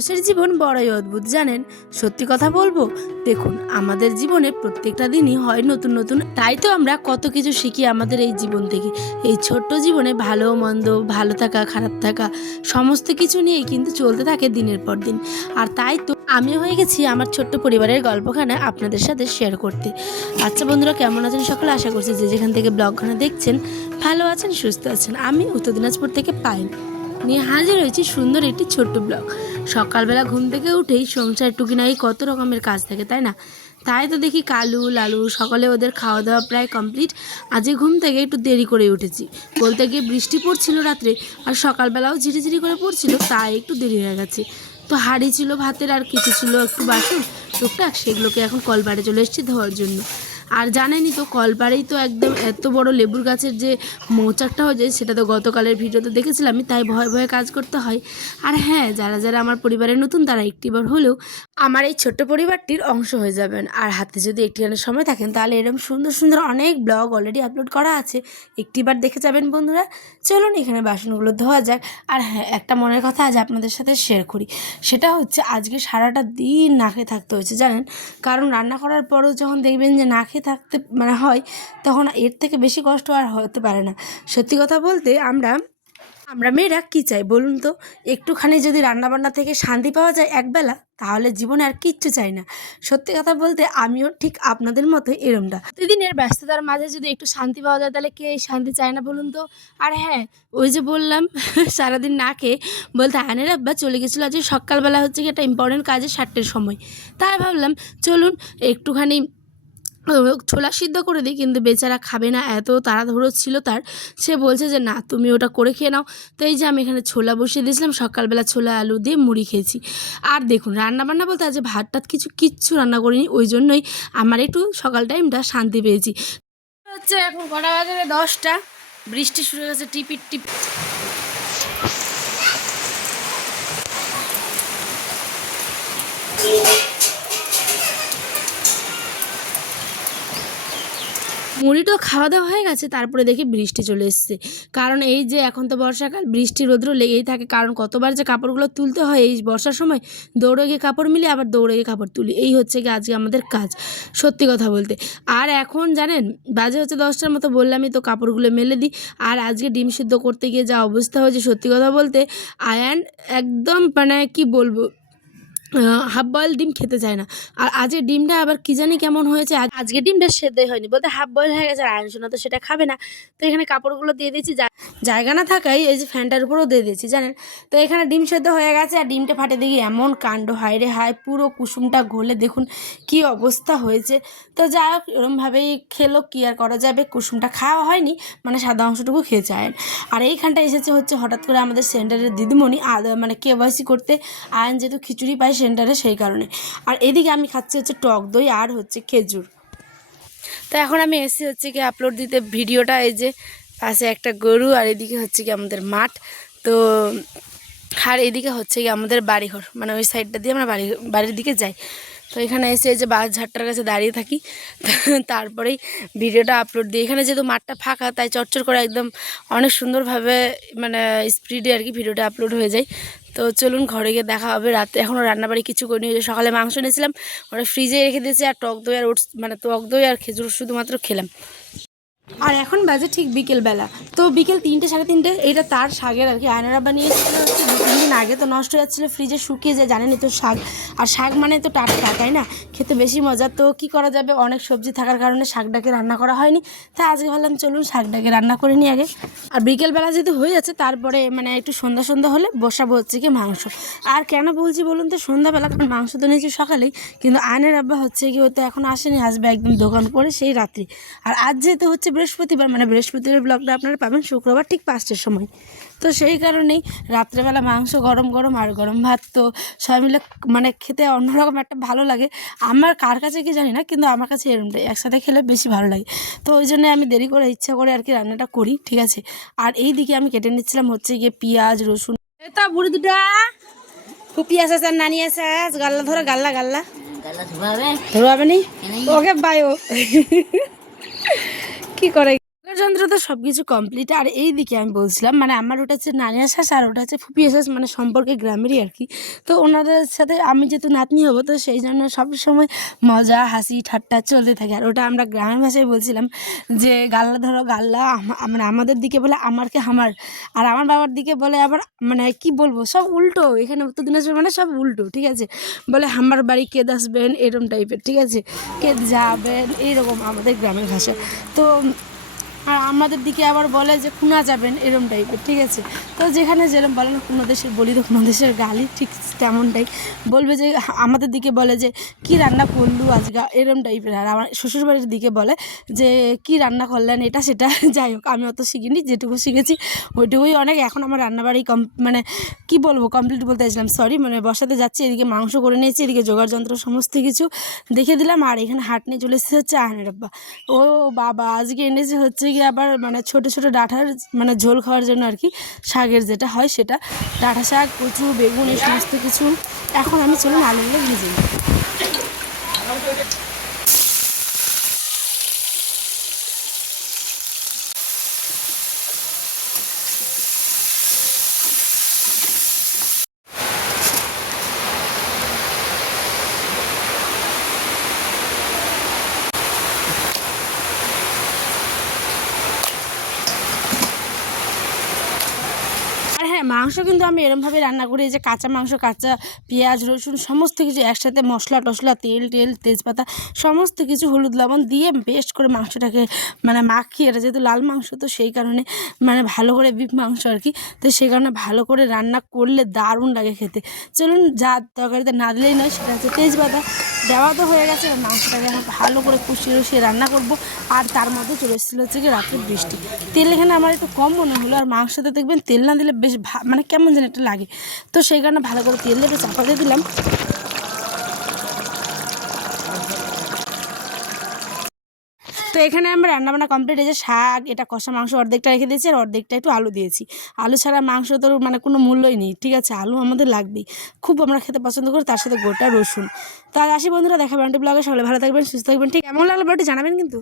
মানুষের জীবন বড়ই অদ্ভুত জানেন। সত্যি কথা বলবো, দেখুন আমাদের জীবনে প্রত্যেকটা দিনই হয় নতুন নতুন, তাই তো আমরা কত কিছু শিখি আমাদের এই জীবন থেকে। এই ছোট্ট জীবনে ভালো মন্দ, ভালো থাকা খারাপ থাকা সমস্ত কিছু নিয়েই কিন্তু চলতে থাকে দিনের পর দিন। আর তাই তো আমি হয়ে গেছি আমার ছোট্ট পরিবারের গল্পখানা আপনাদের সাথে শেয়ার করতে। আচ্ছা বন্ধুরা, কেমন আছেন সকলে? আশা করছি যে যেখান থেকে ব্লগখানা দেখছেন ভালো আছেন, সুস্থ আছেন। আমি উত্তর দিনাজপুর থেকে পাইন নিয়ে হাজির হয়েছি সুন্দর একটি ছোট্ট ব্লগ। সকালবেলা ঘুম থেকে উঠেই সংসার টুকিনাই কত রকমের কাজ থাকে, তাই না? তাই তো দেখি কালু লালু সকালে ওদের খাওয়া দাওয়া প্রায় কমপ্লিট। আজকে ঘুম থেকে একটু দেরি করে উঠেছি, বলতে গিয়ে বৃষ্টি পড়ছিল রাত্রে, আর সকালবেলাও ঝিরিঝিরি করে পড়ছিল, তাই একটু দেরি হয়ে গেছে। তো হাঁড়ি ছিল ভাতের, আর কিছু ছিল একটু বাসন টুকটাক, সেগুলোকে এখন কলপাড়ে চলে এসেছি ধোয়ার জন্য। আর জানেনই তো কলপাড়েই তো একদম এত বড় লেবুর গাছের যে মৌচাকটা হয়ে যায়, সেটা তো গতকালের ভিডিওতে দেখেছিলাম আমি, তাই ভয়ে ভয়ে কাজ করতে হয়। আর হ্যাঁ, যারা যারা আমার পরিবারের নতুন তারা একটিবার হলেও আমার এই ছোট্ট পরিবারটির অংশ হয়ে যাবেন। আর হাতে যদি একটিখানি সময় থাকেন তাহলে এরকম সুন্দর সুন্দর অনেক ব্লগ অলরেডি আপলোড করা আছে, একটিবার দেখে যাবেন বন্ধুরা। চলুন এখানে বাসনগুলো ধোয়া যাক। আর হ্যাঁ, একটা মনের কথা আজ আপনাদের সাথে শেয়ার করি, সেটা হচ্ছে আজকে সারাটা দিন না খেয়ে থাকতে হয়েছে জানেন। কারণ রান্না করার পরও যখন দেখবেন যে না খেয়ে থাকতে হয়, তখন এর থেকে বেশি কষ্ট আর হতে পারে না। সত্যি কথা বলতে আমরা মেয়েরা কী চাই বলুন তো? একটুখানি যদি রান্নাবান্না থেকে শান্তি পাওয়া যায় একবেলা, তাহলে জীবনে আর কিচ্ছু চাই না। সত্যি কথা বলতে আমিও ঠিক আপনাদের মতো এরমটা। প্রতিদিনের ব্যস্ততার মাঝে যদি একটু শান্তি পাওয়া যায়, তাহলে কে এই শান্তি চায় না বলুন তো? আর হ্যাঁ, ওই যে বললাম সারাদিন না খেয়ে, বলতে আয়নের আব্বা চলে গেছিলো আজকে সকালবেলা, হচ্ছে কি একটা ইম্পর্টেন্ট কাজে 7টের সময়। তাই ভাবলাম চলুন একটুখানি ছোলা সিদ্ধ করে দিই, কিন্তু বেচারা খাবে না, এত তাড়াহুড়ো ছিল তার। সে বলছে যে না, তুমি ওটা করে খেয়ে নাও। তো এই যে আমি এখানে ছোলা বসিয়ে দিয়েছিলাম, সকালবেলা ছোলা আলু দিয়ে মুড়ি খেয়েছি। আর দেখুন রান্নাবান্না বলতে আজ ভাত টাত কিচ্ছু রান্না করিনি, ওই জন্যই আমার একটু সকাল টাইমটা শান্তি পেয়েছি। হচ্ছে এখন কটা বাজে? 10টা। বৃষ্টি শুরু হয়ে গেছে টিপির টিপ। মুড়িটাও খাওয়া দাওয়া হয়ে গেছে, তারপরে দেখি বৃষ্টি চলে এসছে। কারণ এই যে এখন তো বর্ষাকাল, বৃষ্টি রৌদ্র লেগেই থাকে। কারণ কতবার যে কাপড়গুলো তুলতে হয় এই বর্ষার সময়, দৌড়ে গিয়ে কাপড় মিলি, আবার দৌড়ে গিয়ে কাপড় তুলি, এই হচ্ছে কি আজকে আমাদের কাজ, সত্যি কথা বলতে। আর এখন জানেন বাজে হচ্ছে 10টার মতো, বললামই তো কাপড়গুলো মেলে দিই। আর আজকে ডিম সিদ্ধ করতে গিয়ে যা অবস্থা হয়েছে, সত্যি কথা বলতে আয়ান একদম মানে কি বলবো, হাফ বয়েল ডিম খেতে চায় না। আর আজকে ডিমটা আবার কি জানি কেমন হয়েছে, আজকে ডিমটা সেদ্ধই হয়নি, বলতে হাফ বয়েল হয়ে গেছে। আর আয়নসোনা তো সেটা খাবে না। তো এখানে কাপড়গুলো দিয়ে দিয়েছি, জায়গা না থাকায় এই যে ফ্যানটার উপরেও দিয়ে দিয়েছি জানেন। তো এখানে ডিম সেদ্ধ হয়ে গেছে, আর ডিমটা ফাটে দেখি এমন কাণ্ড, হায় রে হায়, পুরো কুসুমটা গলে দেখুন কি অবস্থা হয়েছে। তো যাই হোক, এরমভাবেই খেলো, কি আর করা যাবে। কুসুমটা খাওয়া হয়নি, মানে সাদা অংশটুকু খেয়েছে আয়ন। আর এইখানটা এসেছে হচ্ছে হঠাৎ করে আমাদের সেন্টারের দিদিমণি মানে কেওয়াইসি করতে। আয়ন যেহেতু খিচুড়ি পায় সেন্টারে, সেই কারণে। আর এদিকে আমি খাচ্ছি হচ্ছে টক দই আর হচ্ছে খেজুর। তো এখন আমি এসে হচ্ছে কি আপলোড দিতে ভিডিওটা। এই যে পাশে একটা গরু, আর এদিকে হচ্ছে কি আমাদের মাঠ। তো আর এদিকে হচ্ছে কি আমাদের বাড়িঘর, মানে ওই সাইডটা দিয়ে আমরা বাড়ির দিকে যাই। তো এখানে এসে এই যে বাস ঝাড়টার কাছে দাঁড়িয়ে থাকি, তারপরেই ভিডিওটা আপলোড দিই। এখানে যেহেতু মাঠটা ফাঁকা, তাই চটচট করে একদম অনেক সুন্দরভাবে মানে স্পিডে আর কি ভিডিওটা আপলোড হয়ে যায়। তো চলুন ঘরে গিয়ে দেখা হবে। রাতে এখনও রান্নাবাড়ি কিছু করিনি, যে সকালে মাংস নিয়েছিলাম ওটা ফ্রিজে রেখে দিয়েছি, আর টক দই আর ওটস, মানে টক দই আর খেজুর শুধুমাত্র খেলাম। আর এখন বাজে ঠিক বিকেলবেলা, তো বিকেল 3টে 3:30। এটা তার শাকের আর কি, আয়নারা বানিয়েছিল হচ্ছে 2-3 দিন আগে, তো নষ্ট হয়ে যাচ্ছিলো, ফ্রিজে শুকিয়ে যায়, জানেনই তো শাক। আর শাক মানে তো টাটকা, তাই না? খেতে বেশি মজা। তো কি করা যাবে, অনেক সবজি থাকার কারণে শাকটাকে রান্না করা হয়নি। তাই আজকে ভাবলাম চলুন শাকটাকে রান্না করে নিই আগে। আর বিকেলবেলা যেহেতু হয়ে যাচ্ছে, তারপরে মানে একটু সন্ধ্যা হলে বসাবো হচ্ছে কি মাংস। আর কেন বলছি বলুন তো সন্ধ্যাবেলা, কারণ মাংস তো নিয়েছি সকালেই, কিন্তু আয়নের আব্বা হচ্ছে কি হয়তো এখন আসেনি, আসবে একদম দোকান করে সেই রাত্রি। আর আজ যেহেতু হচ্ছে বৃহস্পতিবার, মানে বৃহস্পতিবার ব্লগটা আপনারা পাবেন শুক্রবার ঠিক 5টার সময়। তো সেই কারণেই রাত্রেবেলা মাংস গরম গরম আর গরম ভাত, তো সবাই মিলে মানে খেতে অন্যরকম একটা ভালো লাগে। আমার কার কাছে কি জানি না, কিন্তু আমার কাছে এরকমটাই, একসাথে খেলে বেশি ভালো লাগে। তো ওই জন্য আমি দেরি করে ইচ্ছা করে আর কি রান্নাটা করি, ঠিক আছে। আর এই দিকে আমি কেটে নিচ্ছিলাম হচ্ছে গিয়ে পেঁয়াজ রসুন। এটা বুড়ি দুটা ফুপি আছে, নানি আছে, গাল্লা ধরে গাল্লা গাল্লা ধরবে নি ওকে বায়ো কি করে যন্ত্র বন্ধুরা তো সব কিছু কমপ্লিট। আর এই দিকে আমি বলছিলাম মানে আমার ওটা হচ্ছে নানিয়া শাশ আর ওটা হচ্ছে ফুপি শাশ, মানে সম্পর্কে গ্রামেরই আর কি। তো ওনাদের সাথে আমি যেহেতু নাতনি হবো তো সেই জন্য সবসময় মজা হাসি ঠাট্টা চলতে থাকে। আর ওটা আমরা গ্রামের ভাষায় বলছিলাম যে গাল্লা ধরো গাল্লা, মানে আমাদের দিকে বলে আমারকে হামার, আর আমার বাবার দিকে বলে আবার মানে কি বলবো সব উল্টো, এখানে উত্তর দিনাজপুর মানে সব উল্টো, ঠিক আছে। বলে হামার বাড়ি কে আসবেন এরকম টাইপের, ঠিক আছে, কে যাবেন এইরকম আমাদের গ্রামের ভাষা। তো আর আমাদের দিকে আবার বলে যে খুনা যাবেন এরম টাইপের, ঠিক আছে। তো যেখানে যেরকম বলে না কোনো দেশের বলি তো কোনো দেশের গালি, ঠিক তেমনটাই বলবে যে আমাদের দিকে বলে যে কি রান্না করলু আজগা এরম টাইপের। আর আমার শ্বশুরবাড়ির দিকে বলে যে কি রান্না করলেন এটা সেটা। যাই হোক আমি অত শিখিনি, যেটুকু শিখেছি ওইটুকুই অনেক। এখন আমার রান্নাবাড়ি মানে কি বলবো কমপ্লিট বলতে চাইছিলাম, সরি, মানে বসাতে যাচ্ছি, এদিকে মাংস করে নিয়েছি, এদিকে জোগাড় যন্ত্র সমস্ত কিছু দেখে দিলাম। আর এখানে হাট নিয়ে চলে এসেছে হচ্ছে আহনের আব্বা। ও বাবা আজকে এনেছে হচ্ছে গিয়ে আবার মানে ছোটো ছোটো ডাঁটার মানে ঝোল খাওয়ার জন্য আর কি, শাকের যেটা হয় সেটা, ডাঁটা শাক, কচু, বেগুন, এই সমস্ত কিছু। এখন আমি চলুন আলুগুলো ভেজে নিই। আর হ্যাঁ, মাংস কিন্তু আমি এরমভাবে রান্না করি যে কাঁচা মাংস, কাঁচা পেঁয়াজ রসুন সমস্ত কিছু একসাথে, মশলা টশলা, তেল টেল, তেজপাতা সমস্ত কিছু, হলুদ লবণ দিয়ে পেস্ট করে মাংসটাকে মানে মাখিয়ে, এটা যেহেতু লাল মাংস তো সেই কারণে মানে ভালো করে, বিফ মাংস আর কি, তো সেই কারণে ভালো করে রান্না করলে দারুণ লাগে খেতে। চলুন, যা তরকারিতে না দিলেই নয় সেটা হচ্ছে তেজপাতা দেওয়া তো হয়ে গেছে। মাংসটাকে এখন ভালো করে কষিয়ে রসিয়ে রান্না করব। আর তার মধ্যে চলে এসেছিলো হচ্ছে কি রাত্রে বৃষ্টি। তেল এখানে আমার একটু কম মনে হলো, আর মাংসতে দেখবেন তেল না দিলে বেশ মানে কেমন যেন একটা লাগে, তো সেই কারণে ভালো করে তেল দিয়ে চাপা দিয়ে দিলাম। তো এখানে আমরা রান্নাবান্না কমপ্লিট হয়েছে। শাক, এটা কষা মাংস অর্ধেকটা রেখে দিয়েছি, আর অর্ধেকটা একটু আলু দিয়েছি। আলু ছাড়া মাংস তো মানে কোনো মূল্যই নেই, ঠিক আছে, আলু আমাদের লাগবেই, খুব আমরা খেতে পছন্দ করি, তার সাথে গোটা রসুন। তো আর আসি বন্ধুরা, দেখাবেন ব্লগে, সকলে ভালো থাকবেন সুস্থ থাকবেন, ঠিক কেমন লাগলো ব্লগটি জানাবেন কিন্তু।